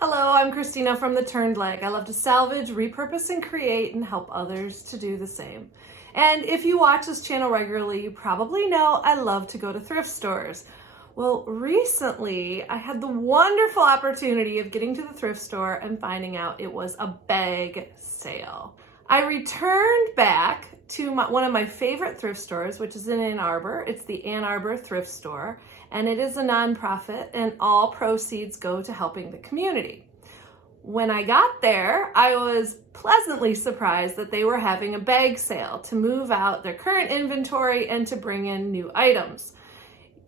Hello, I'm Christina from The Turned Leg. I love to salvage, repurpose, and create and help others to do the same. And if you watch this channel regularly, you probably know I love to go to thrift stores. Well, recently I had the wonderful opportunity of getting to the thrift store and finding out it was a bag sale. I returned back to one of my favorite thrift stores, which is in Ann Arbor. It's the Ann Arbor Thrift Store, and it is a nonprofit, and all proceeds go to helping the community. When I got there, I was pleasantly surprised that they were having a bag sale to move out their current inventory and to bring in new items.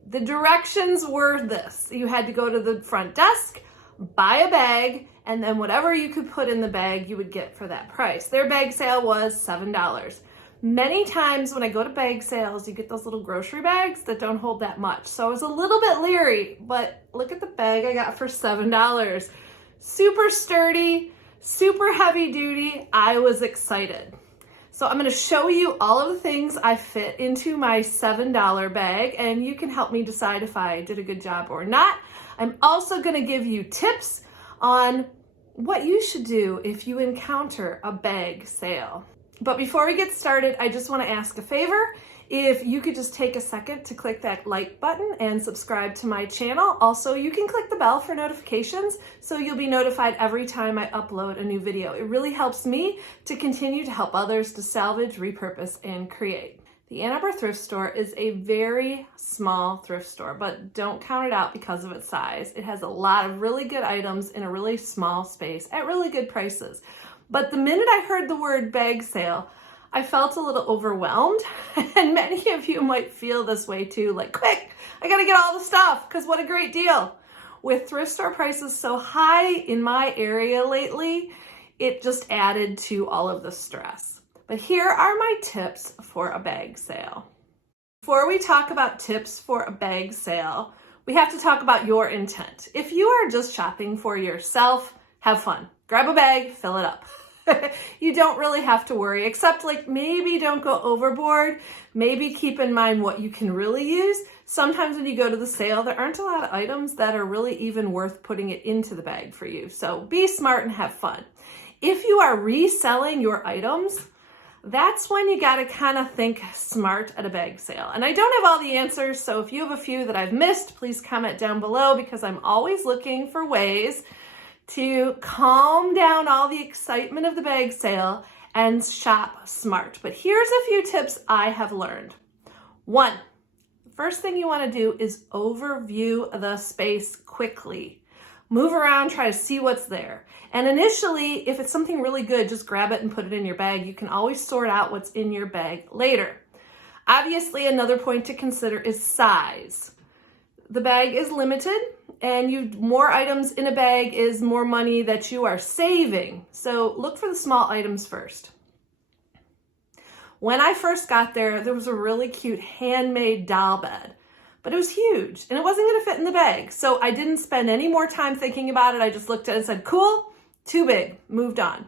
The directions were this: you had to go to the front desk, buy a bag, and then whatever you could put in the bag you would get for that price. Their bag sale was $7. Many times when I go to bag sales, you get those little grocery bags that don't hold that much. So I was a little bit leery, but look at the bag I got for $7. Super sturdy, super heavy duty. I was excited. So I'm going to show you all of the things I fit into my $7 bag, and you can help me decide if I did a good job or not. I'm also going to give you tips on what you should do if you encounter a bag sale. But before we get started, I just want to ask a favor. If you could just take a second to click that like button and subscribe to my channel. Also, you can click the bell for notifications so you'll be notified every time I upload a new video. It really helps me to continue to help others to salvage, repurpose, and create. The Ann Arbor Thrift Store is a very small thrift store, but don't count it out because of its size. It has a lot of really good items in a really small space at really good prices. But the minute I heard the word bag sale, I felt a little overwhelmed, and many of you might feel this way too, like, quick, I gotta get all the stuff, because what a great deal. With thrift store prices so high in my area lately, it just added to all of the stress. But here are my tips for a bag sale. Before we talk about tips for a bag sale, we have to talk about your intent. If you are just shopping for yourself, have fun. Grab a bag, fill it up. You don't really have to worry, except like maybe don't go overboard. Maybe keep in mind what you can really use. Sometimes when you go to the sale, there aren't a lot of items that are really even worth putting it into the bag for you. So be smart and have fun. If you are reselling your items, that's when you got to kind of think smart at a bag sale. And I don't have all the answers, so if you have a few that I've missed, please comment down below, because I'm always looking for ways to calm down all the excitement of the bag sale and shop smart. But here's a few tips I have learned. 1, the first thing you want to do is overview the space quickly. Move around, try to see what's there. And initially, if it's something really good, just grab it and put it in your bag. You can always sort out what's in your bag later. Obviously, another point to consider is size. The bag is limited, and more items in a bag is more money that you are saving. So look for the small items first. When I first got there, there was a really cute handmade doll bed, but it was huge and it wasn't going to fit in the bag. So I didn't spend any more time thinking about it. I just looked at it and said, cool, too big, moved on.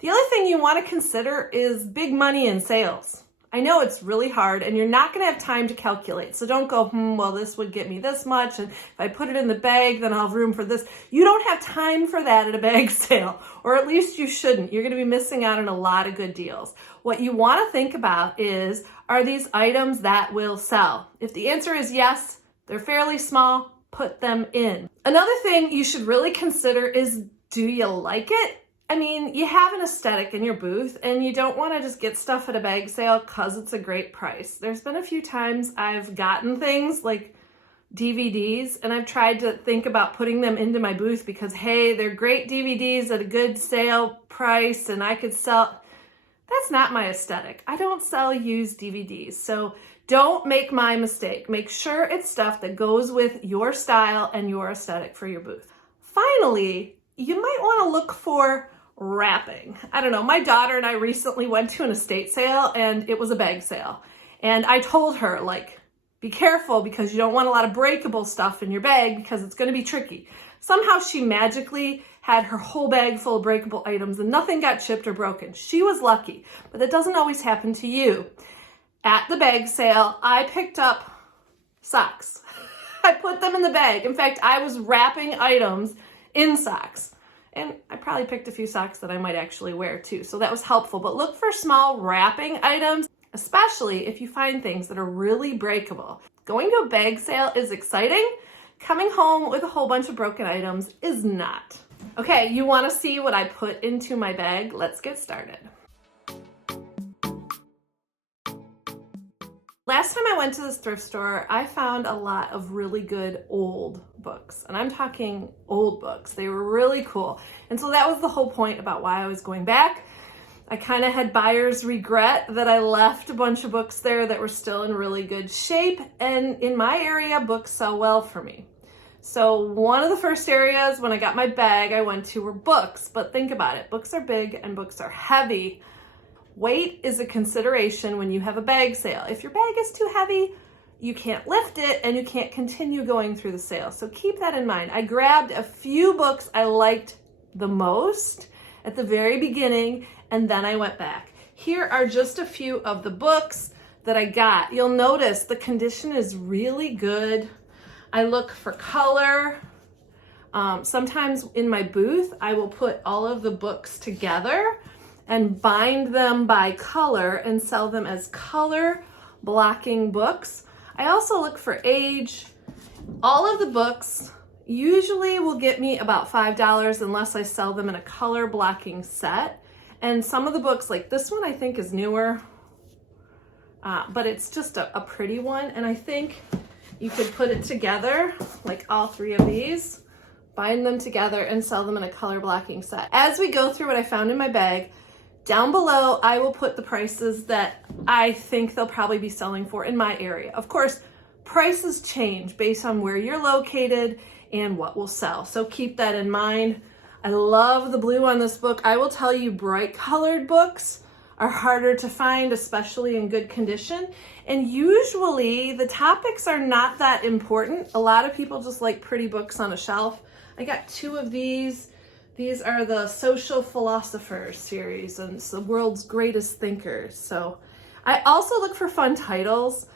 The other thing you want to consider is big money in sales. I know it's really hard and you're not going to have time to calculate. So don't go, well, this would get me this much, and if I put it in the bag, then I'll have room for this. You don't have time for that at a bag sale, or at least you shouldn't. You're going to be missing out on a lot of good deals. What you want to think about is, are these items that will sell? If the answer is yes, they're fairly small, put them in. Another thing you should really consider is, do you like it? I mean, you have an aesthetic in your booth, and you don't want to just get stuff at a bag sale because it's a great price. There's been a few times I've gotten things like DVDs, and I've tried to think about putting them into my booth because, hey, they're great DVDs at a good sale price, and I could sell. That's not my aesthetic. I don't sell used DVDs, so don't make my mistake. Make sure it's stuff that goes with your style and your aesthetic for your booth. Finally, you might want to look for wrapping. I don't know, my daughter and I recently went to an estate sale, and it was a bag sale. And I told her, like, be careful because you don't want a lot of breakable stuff in your bag because it's going to be tricky. Somehow she magically had her whole bag full of breakable items and nothing got chipped or broken. She was lucky, but that doesn't always happen to you. At the bag sale, I picked up socks. I put them in the bag. In fact, I was wrapping items in socks. And I probably picked a few socks that I might actually wear too, so that was helpful. But look for small wrapping items, especially if you find things that are really breakable. Going to a bag sale is exciting. Coming home with a whole bunch of broken items is not. Okay, you want to see what I put into my bag? Let's get started. Last time I went to this thrift store, I found a lot of really good old books. And I'm talking old books. They were really cool. And so that was the whole point about why I was going back. I kind of had buyer's regret that I left a bunch of books there that were still in really good shape. And in my area, books sell well for me. So one of the first areas when I got my bag I went to were books. But think about it. Books are big and books are heavy. Weight is a consideration when you have a bag sale. If your bag is too heavy, you can't lift it and you can't continue going through the sale. So keep that in mind. I grabbed a few books I liked the most at the very beginning, and then I went back. Here are just a few of the books that I got. You'll notice the condition is really good. I look for color. Sometimes in my booth, I will put all of the books together and bind them by color and sell them as color blocking books. I also look for age. All of the books usually will get me about $5 unless I sell them in a color blocking set. And some of the books, like this one, I think is newer, but it's just a pretty one. And I think you could put it together, like all three of these, bind them together and sell them in a color blocking set. As we go through what I found in my bag, down below, I will put the prices that I think they'll probably be selling for in my area. Of course, prices change based on where you're located and what will sell. So keep that in mind. I love the blue on this book. I will tell you, bright colored books are harder to find, especially in good condition. And usually the topics are not that important. A lot of people just like pretty books on a shelf. I got two of these. These are the Social Philosophers series, and it's the world's greatest thinkers. So I also look for fun titles.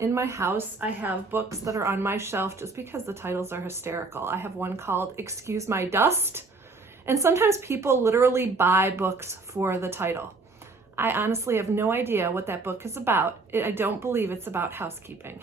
In my house, I have books that are on my shelf just because the titles are hysterical. I have one called Excuse My Dust, and sometimes people literally buy books for the title. I honestly have no idea what that book is about. I don't believe it's about housekeeping.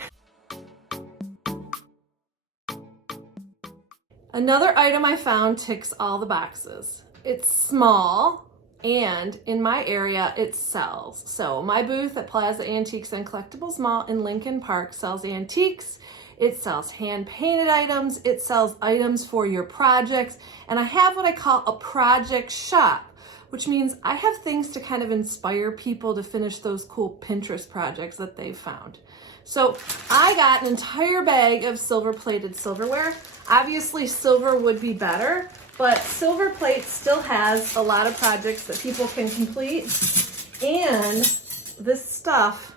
Another item I found ticks all the boxes. It's small, and in my area, it sells. So my booth at Plaza Antiques and Collectibles Mall in Lincoln Park sells antiques. It sells hand-painted items. It sells items for your projects. And I have what I call a project shop, which means I have things to kind of inspire people to finish those cool Pinterest projects that they've found. So I got an entire bag of silver-plated silverware. Obviously, silver would be better, but silver plate still has a lot of projects that people can complete. And this stuff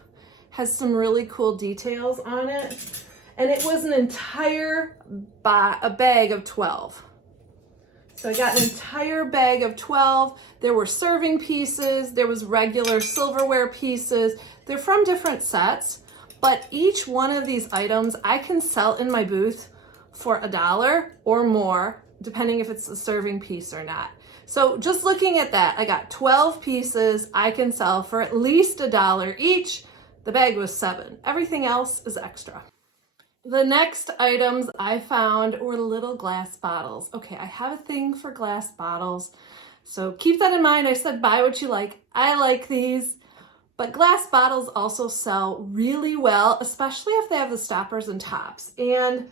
has some really cool details on it. And it was an entire bag of 12. So I got an entire bag of 12. There were serving pieces. There was regular silverware pieces. They're from different sets, but each one of these items I can sell in my booth for $1 or more, depending if it's a serving piece or not. So just looking at that, I got 12 pieces I can sell for at least $1 each. The bag was $7. Everything else is extra. The next items I found were little glass bottles. Okay, I have a thing for glass bottles, so keep that in mind. I said buy what you like. I like these, but glass bottles also sell really well, especially if they have the stoppers and tops. And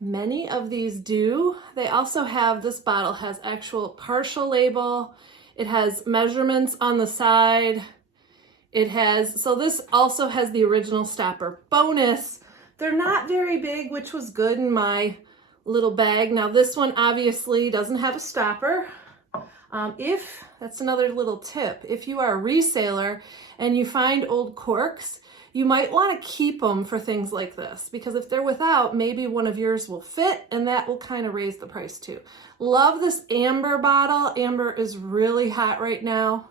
many of these do. They also have, this bottle has actual partial label. It has measurements on the side. So this also has the original stopper. Bonus, they're not very big, which was good in my little bag. Now this one obviously doesn't have a stopper. That's another little tip. If you are a reseller and you find old corks, you might want to keep them for things like this, because if they're without, maybe one of yours will fit and that will kind of raise the price too. Love this amber bottle. Amber is really hot right now,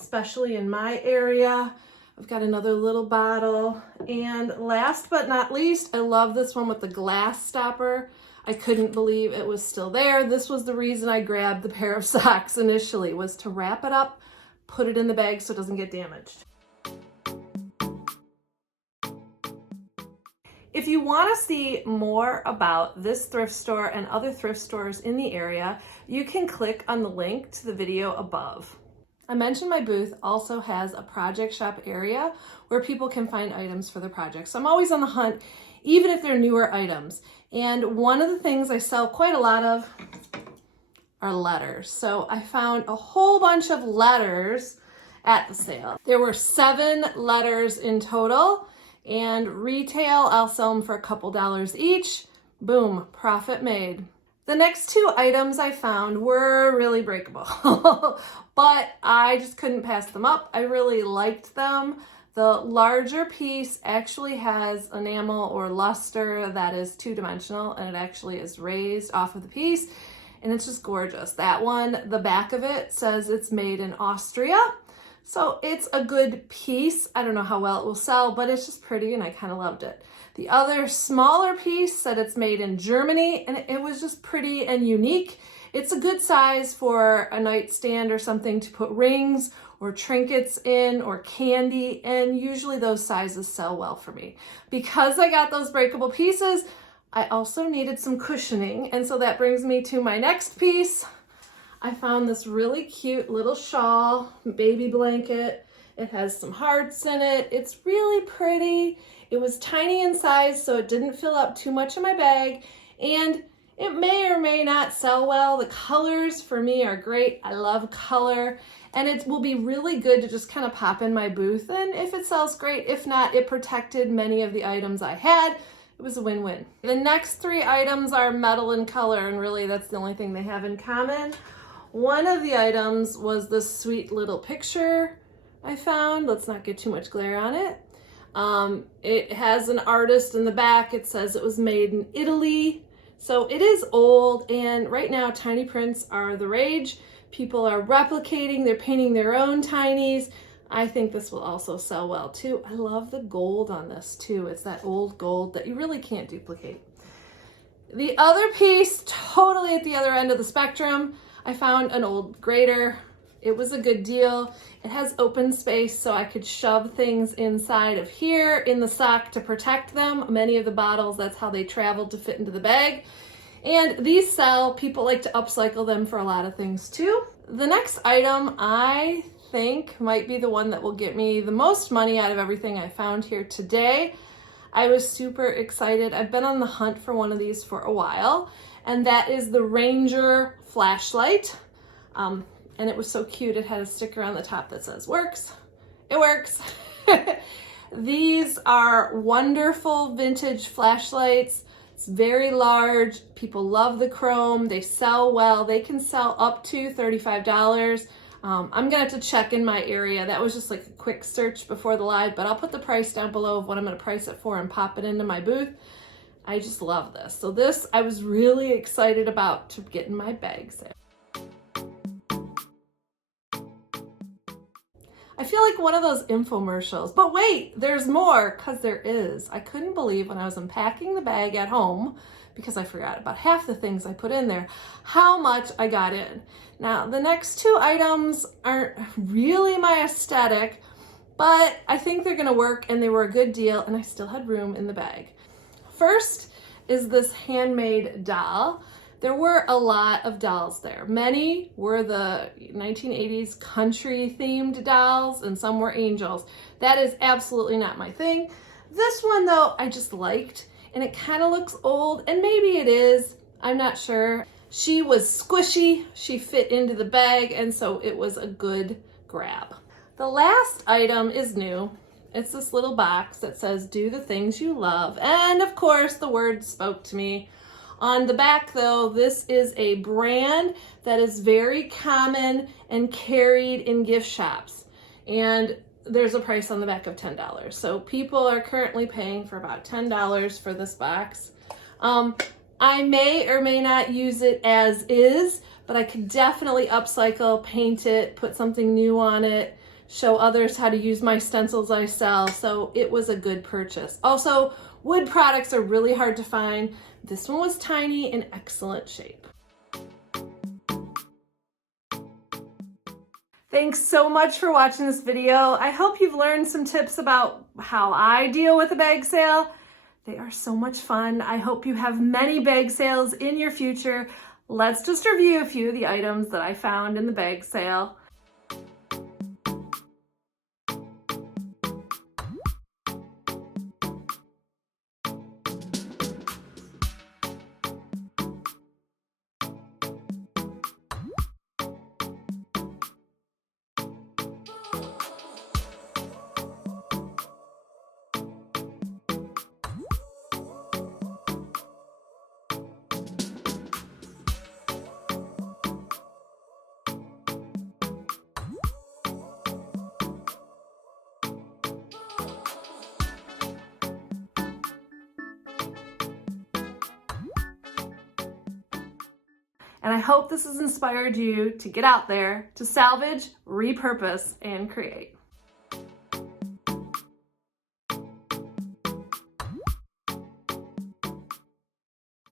especially in my area. I've got another little bottle. And last but not least, I love this one with the glass stopper. I couldn't believe it was still there. This was the reason I grabbed the pair of socks initially, was to wrap it up, put it in the bag so it doesn't get damaged. If you want to see more about this thrift store and other thrift stores in the area, you can click on the link to the video above. I mentioned my booth also has a project shop area where people can find items for their projects. So I'm always on the hunt, even if they're newer items. And one of the things I sell quite a lot of are letters. So I found a whole bunch of letters at the sale. There were 7 letters in total, and retail, I'll sell them for a couple dollars each. Boom, profit made. The next 2 items I found were really breakable, but I just couldn't pass them up. I really liked them. The larger piece actually has enamel or luster that is 2-dimensional, and it actually is raised off of the piece, and it's just gorgeous. That one, the back of it says it's made in Austria. So it's a good piece. I don't know how well it will sell, but it's just pretty and I kind of loved it. The other smaller piece said it's made in Germany, and it was just pretty and unique. It's a good size for a nightstand or something to put rings or trinkets in or candy, and usually those sizes sell well for me. Because I got those breakable pieces, I also needed some cushioning, and so that brings me to my next piece. I found this really cute little shawl, baby blanket. It has some hearts in it. It's really pretty. It was tiny in size, so it didn't fill up too much of my bag, and it may or may not sell well. The colors for me are great. I love color, and it will be really good to just kind of pop in my booth, and if it sells, great. If not, it protected many of the items I had. It was a win-win. The next 3 items are metal and color, and really that's the only thing they have in common. One of the items was this sweet little picture I found. Let's not get too much glare on it. It has an artist in the back. It says it was made in Italy. So it is old, and right now tiny prints are the rage. People are replicating, they're painting their own tinies. I think this will also sell well too. I love the gold on this too. It's that old gold that you really can't duplicate. The other piece, totally at the other end of the spectrum, I found an old grater. It was a good deal. It has open space so I could shove things inside of here in the sock to protect them. Many of the bottles, that's how they traveled to fit into the bag. And these sell. People like to upcycle them for a lot of things too. The next item I think might be the one that will get me the most money out of everything I found here today. I was super excited. I've been on the hunt for one of these for a while, and that is the Ranger flashlight. And it was so cute. It had a sticker on the top that says works. It works. These are wonderful vintage flashlights. It's very large. People love the chrome. They sell well. They can sell up to $35. I'm gonna have to check in my area. That was just like a quick search before the live, but I'll put the price down below of what I'm gonna price it for and pop it into my booth. I just love this. So this I was really excited about to get in my bags there. I feel like one of those infomercials, but wait, there's more, because there is. I couldn't believe when I was unpacking the bag at home, because I forgot about half the things I put in there, how much I got in. Now, the next 2 items aren't really my aesthetic, but I think they're gonna work, and they were a good deal, and I still had room in the bag. First is this handmade doll. There were a lot of dolls there. Many were the 1980s country themed dolls, and some were angels. That is absolutely not my thing. This one though, I just liked, and it kind of looks old, and maybe it is, I'm not sure. She was squishy, she fit into the bag, and so it was a good grab. The last item is new. It's this little box that says, do the things you love, and of course the word spoke to me. On the back though, this is a brand that is very common and carried in gift shops. And there's a price on the back of $10. So people are currently paying for about $10 for this box. I may or may not use it as is, but I could definitely upcycle, paint it, put something new on it, show others how to use my stencils I sell, so it was a good purchase. Also, wood products are really hard to find. This one was tiny in excellent shape. Thanks so much for watching this video. I hope you've learned some tips about how I deal with a bag sale. They are so much fun. I hope you have many bag sales in your future. Let's just review a few of the items that I found in the bag sale. And I hope this has inspired you to get out there, to salvage, repurpose, and create.